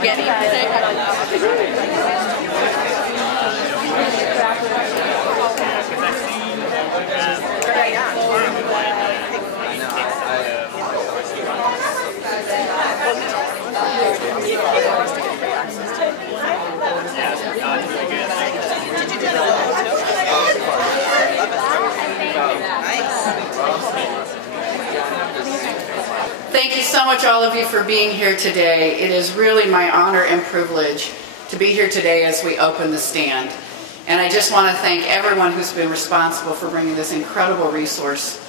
forgetting. Thank you so much, all of you, for being here today. It is really my honor and privilege to be here today as we open the stand. And I just want to thank everyone who's been responsible for bringing this incredible resource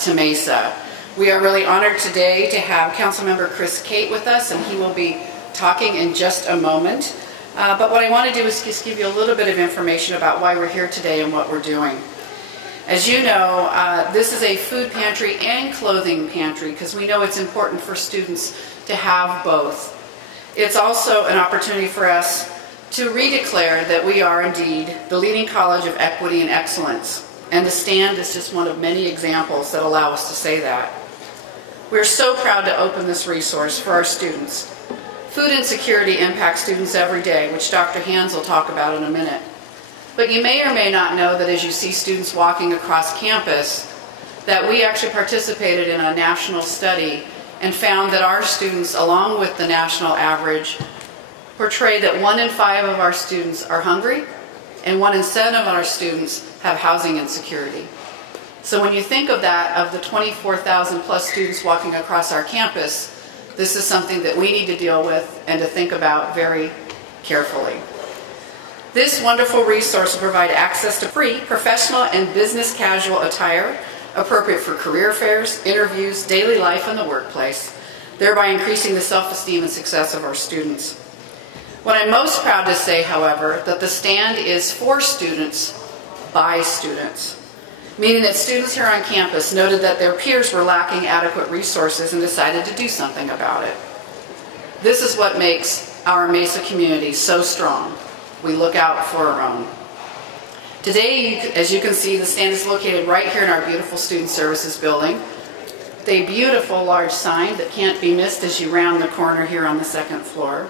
to Mesa. We are really honored today to have Councilmember Chris Cate with us, and he will be talking in just a moment. But what I want to do is just give you a little bit of information about why we're here today and what we're doing. As you know, this is a food pantry and clothing pantry because we know it's important for students to have both. It's also an opportunity for us to redeclare that we are indeed the leading college of equity and excellence. And the stand is just one of many examples that allow us to say that. We're so proud to open this resource for our students. Food insecurity impacts students every day, which Dr. Hans will talk about in a minute. But you may or may not know that as you see students walking across campus, that we actually participated in a national study and found that our students, along with the national average, portray that 1 in 5 of our students are hungry and 1 in 7 of our students have housing insecurity. So when you think of that, of the 24,000 plus students walking across our campus, this is something that we need to deal with and to think about very carefully. This wonderful resource will provide access to free professional and business casual attire appropriate for career fairs, interviews, daily life in the workplace, thereby increasing the self-esteem and success of our students. What I'm most proud to say, however, that the stand is for students by students, meaning that students here on campus noted that their peers were lacking adequate resources and decided to do something about it. This is what makes our Mesa community so strong. We look out for our own. Today, as you can see, the stand is located right here in our beautiful Student Services building. With a beautiful large sign that can't be missed as you round the corner here on the 2nd floor.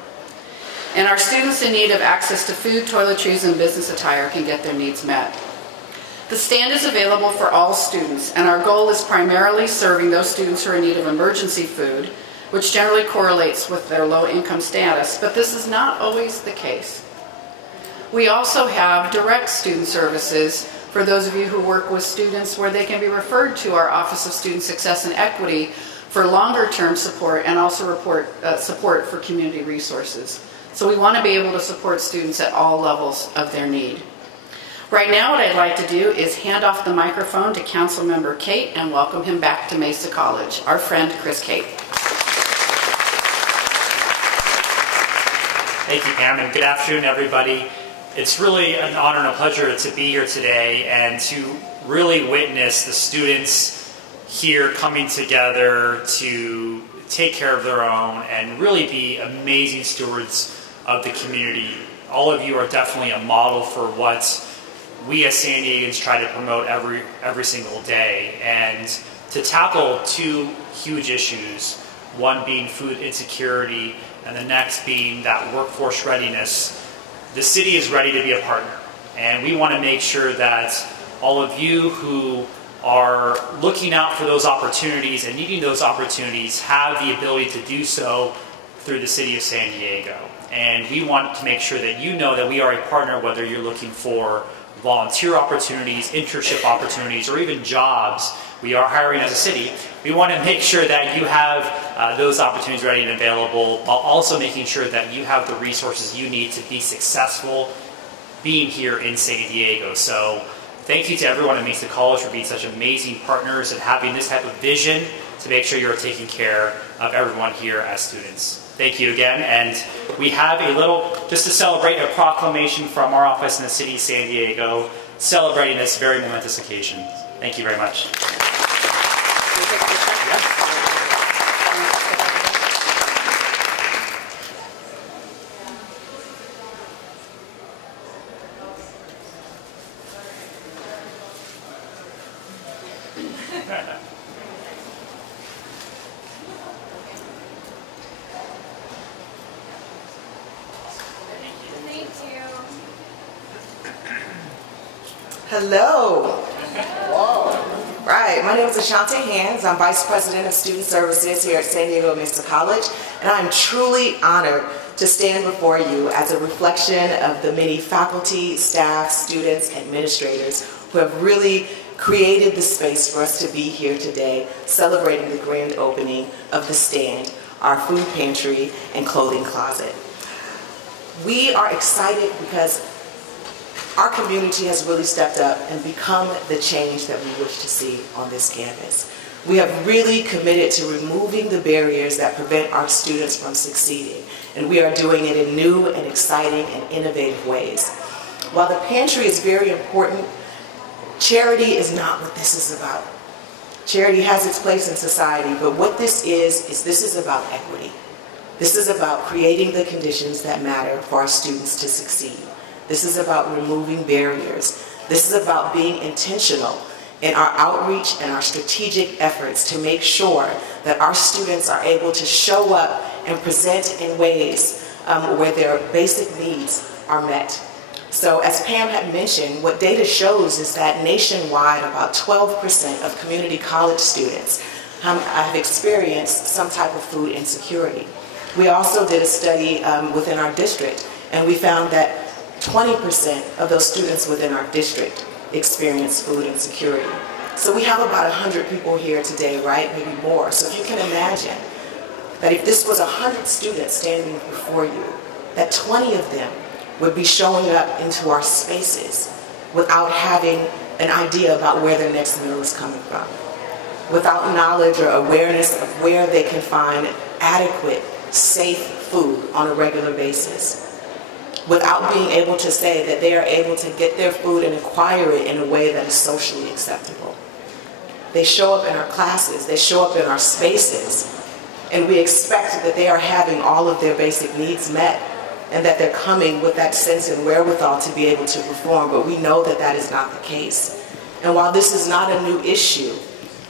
And our students in need of access to food, toiletries, and business attire can get their needs met. The stand is available for all students, and our goal is primarily serving those students who are in need of emergency food, which generally correlates with their low income status, but this is not always the case. We also have direct student services for those of you who work with students where they can be referred to our Office of Student Success and Equity for longer term support and also support for community resources. So we want to be able to support students at all levels of their need. Right now what I'd like to do is hand off the microphone to Councilmember Cate and welcome him back to Mesa College, our friend Chris Cate. Thank you, Pam, and good afternoon, everybody. It's really an honor and a pleasure to be here today and to really witness the students here coming together to take care of their own and really be amazing stewards of the community. All of you are definitely a model for what we as San Diegans try to promote every single day. And to tackle 2 huge issues, one being food insecurity and the next being that workforce readiness, the city is ready to be a partner, and we want to make sure that all of you who are looking out for those opportunities and needing those opportunities have the ability to do so through the city of San Diego. And we want to make sure that you know that we are a partner, whether you're looking for volunteer opportunities, internship opportunities, or even jobs. We are hiring as a city. We want to make sure that you have those opportunities ready and available, while also making sure that you have the resources you need to be successful being here in San Diego. So thank you to everyone at Mesa College for being such amazing partners and having this type of vision to make sure you're taking care of everyone here as students. Thank you again, and we have a little, just to celebrate, a proclamation from our office in the city of San Diego, celebrating this very momentous occasion. Thank you very much. Hello. Right, my name is Ashante Hands. I'm Vice President of Student Services here at San Diego Mesa College, and I'm truly honored to stand before you as a reflection of the many faculty, staff, students, administrators who have really created the space for us to be here today, celebrating the grand opening of the stand, our food pantry and clothing closet. We are excited because our community has really stepped up and become the change that we wish to see on this campus. We have really committed to removing the barriers that prevent our students from succeeding, and we are doing it in new and exciting and innovative ways. While the pantry is very important, charity is not what this is about. Charity has its place in society, but what this is about equity. This is about creating the conditions that matter for our students to succeed. This is about removing barriers. This is about being intentional in our outreach and our strategic efforts to make sure that our students are able to show up and present in ways where their basic needs are met. So as Pam had mentioned, what data shows is that nationwide about 12% of community college students have experienced some type of food insecurity. We also did a study within our district, and we found that 20% of those students within our district experience food insecurity. So we have about 100 people here today, right? Maybe more. So if you can imagine that if this was 100 students standing before you, that 20 of them would be showing up into our spaces without having an idea about where their next meal is coming from, without knowledge or awareness of where they can find adequate, safe food on a regular basis, without being able to say that they are able to get their food and acquire it in a way that is socially acceptable. They show up in our classes, they show up in our spaces, and we expect that they are having all of their basic needs met and that they're coming with that sense and wherewithal to be able to perform, but we know that that is not the case. And while this is not a new issue,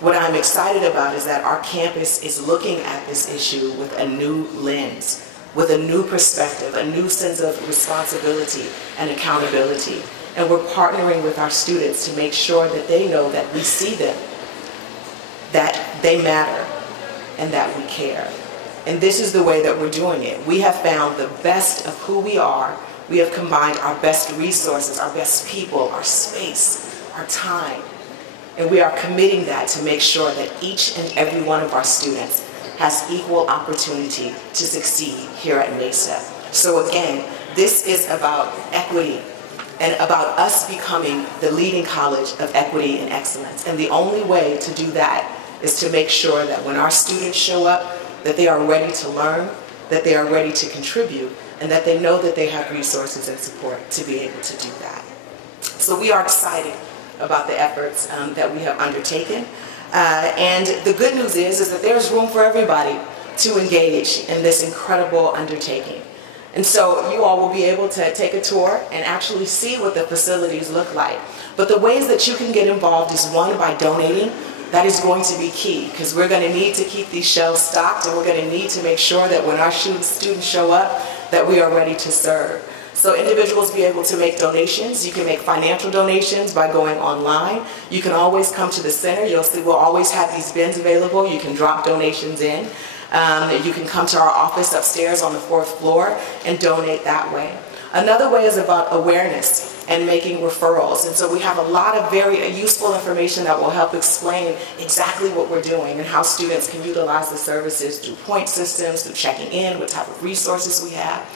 what I'm excited about is that our campus is looking at this issue with a new lens, with a new perspective, a new sense of responsibility and accountability. And we're partnering with our students to make sure that they know that we see them, that they matter, and that we care. And this is the way that we're doing it. We have found the best of who we are. We have combined our best resources, our best people, our space, our time. And we are committing that to make sure that each and every one of our students has equal opportunity to succeed here at Mesa. So again, this is about equity and about us becoming the leading college of equity and excellence. And the only way to do that is to make sure that when our students show up, that they are ready to learn, that they are ready to contribute, and that they know that they have resources and support to be able to do that. So we are excited about the efforts that we have undertaken. And the good news is that there's room for everybody to engage in this incredible undertaking. And so you all will be able to take a tour and actually see what the facilities look like. But the ways that you can get involved is, one, by donating. That is going to be key, because we're going to need to keep these shelves stocked, and we're going to need to make sure that when our students show up, that we are ready to serve. So individuals be able to make donations. You can make financial donations by going online. You can always come to the center. You'll see we'll always have these bins available. You can drop donations in. You can come to our office upstairs on the 4th floor and donate that way. Another way is about awareness and making referrals. And so we have a lot of very useful information that will help explain exactly what we're doing and how students can utilize the services through point systems, through checking in, what type of resources we have.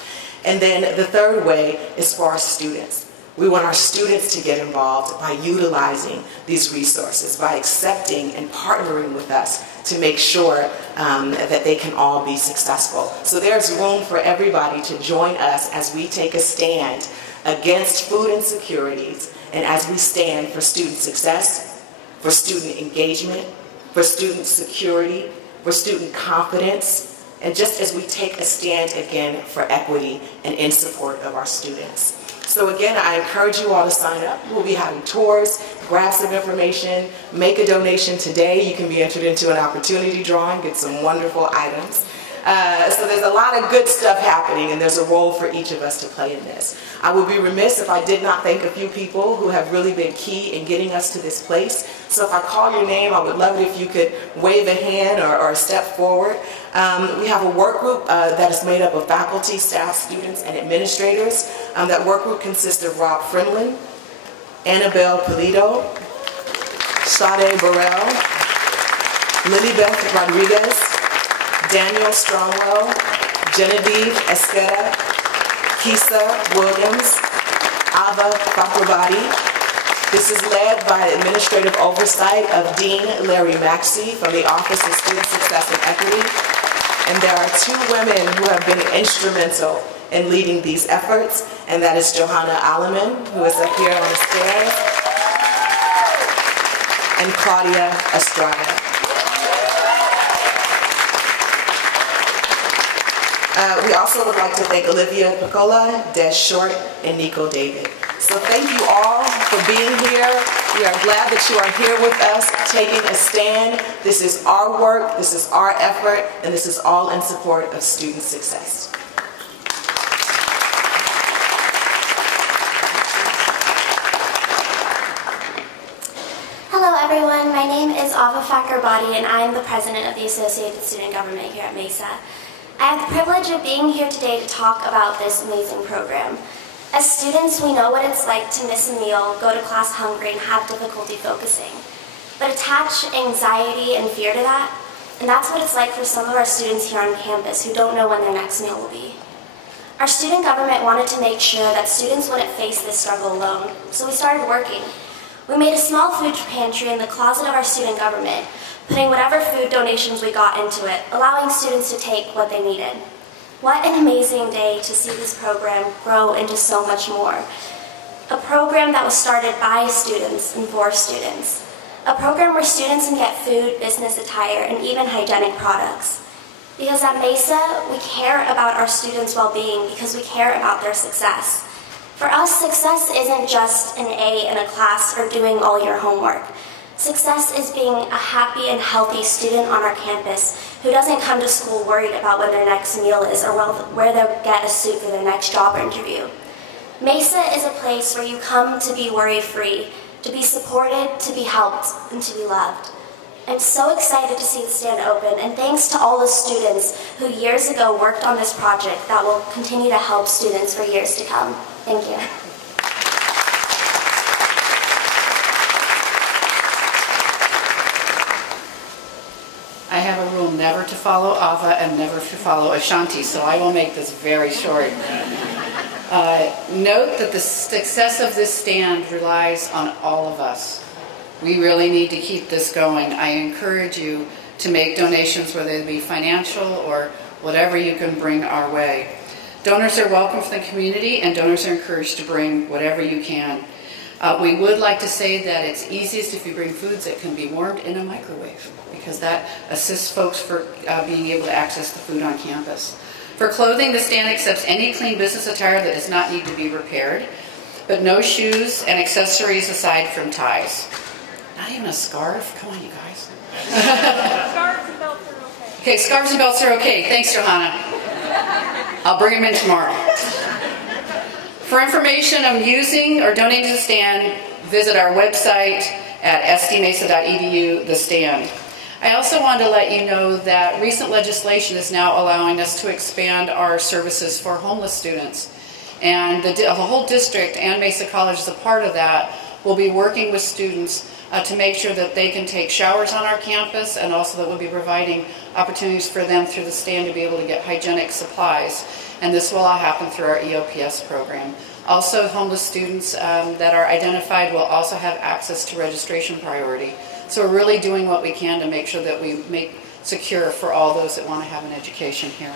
And then the third way is for our students. We want our students to get involved by utilizing these resources, by accepting and partnering with us to make sure that they can all be successful. So there's room for everybody to join us as we take a stand against food insecurities and as we stand for student success, for student engagement, for student security, for student confidence, and just as we take a stand again for equity and in support of our students. So again, I encourage you all to sign up. We'll be having tours, grab some information, make a donation today. You can be entered into an opportunity drawing, get some wonderful items. So there's a lot of good stuff happening, and there's a role for each of us to play in this. I would be remiss if I did not thank a few people who have really been key in getting us to this place. So if I call your name, I would love it if you could wave a hand or step forward. We have a work group that is made up of faculty, staff, students, and administrators. That work group consists of Rob Frimlin, Annabelle Polito, Sade Burrell, Lilybeth Rodriguez, Daniel Strongwell, Genevieve Esqueda, Kisa Williams, Ava Fakrabadi. This is led by administrative oversight of Dean Larry Maxey from the Office of Student Success and Equity. And there are two women who have been instrumental in leading these efforts, and that is Johanna Alleman, who is up here on the stairs, and Claudia Estrada. We also would like to thank Olivia Piccola, Des Short, and Nico David. So thank you all for being here. We are glad that you are here with us, taking a stand. This is our work, this is our effort, and this is all in support of student success. Hello everyone, my name is Ava Fakrabadi and I am the president of the Associated Student Government here at Mesa. I have the privilege of being here today to talk about this amazing program. As students, we know what it's like to miss a meal, go to class hungry, and have difficulty focusing. But attach anxiety and fear to that, and that's what it's like for some of our students here on campus who don't know when their next meal will be. Our student government wanted to make sure that students wouldn't face this struggle alone, so we started working. We made a small food pantry in the closet of our student government, putting whatever food donations we got into it, allowing students to take what they needed. What an amazing day to see this program grow into so much more. A program that was started by students and for students. A program where students can get food, business attire, and even hygienic products. Because at Mesa, we care about our students' well-being because we care about their success. For us, success isn't just an A in a class or doing all your homework. Success is being a happy and healthy student on our campus who doesn't come to school worried about when their next meal is or where they'll get a suit for their next job interview. Mesa is a place where you come to be worry-free, to be supported, to be helped, and to be loved. I'm so excited to see the stand open, and thanks to all the students who years ago worked on this project that will continue to help students for years to come. Thank you. I have a rule never to follow Ava and never to follow Ashanti, so I will make this very short. Note that the success of this stand relies on all of us. We really need to keep this going. I encourage you to make donations, whether they be financial or whatever you can bring our way. Donors are welcome from the community, and donors are encouraged to bring whatever you can. We would like to say that it's easiest if you bring foods that can be warmed in a microwave, because that assists folks for being able to access the food on campus. For clothing, the stand accepts any clean business attire that does not need to be repaired, but no shoes and accessories aside from ties. Not even a scarf? Come on, you guys. Scarves and belts are okay. Okay, scarves and belts are okay. Thanks, Johanna. I'll bring them in tomorrow. For information on using or donating to the stand, visit our website at sdmesa.edu, the stand. I also wanted to let you know that recent legislation is now allowing us to expand our services for homeless students. And the whole district and Mesa College is a part of that. We'll be working with students to make sure that they can take showers on our campus, and also that we'll be providing opportunities for them through the stand to be able to get hygienic supplies. And this will all happen through our EOPS program. Also, homeless students that are identified will also have access to registration priority. So we're really doing what we can to make sure that we make secure for all those that want to have an education here.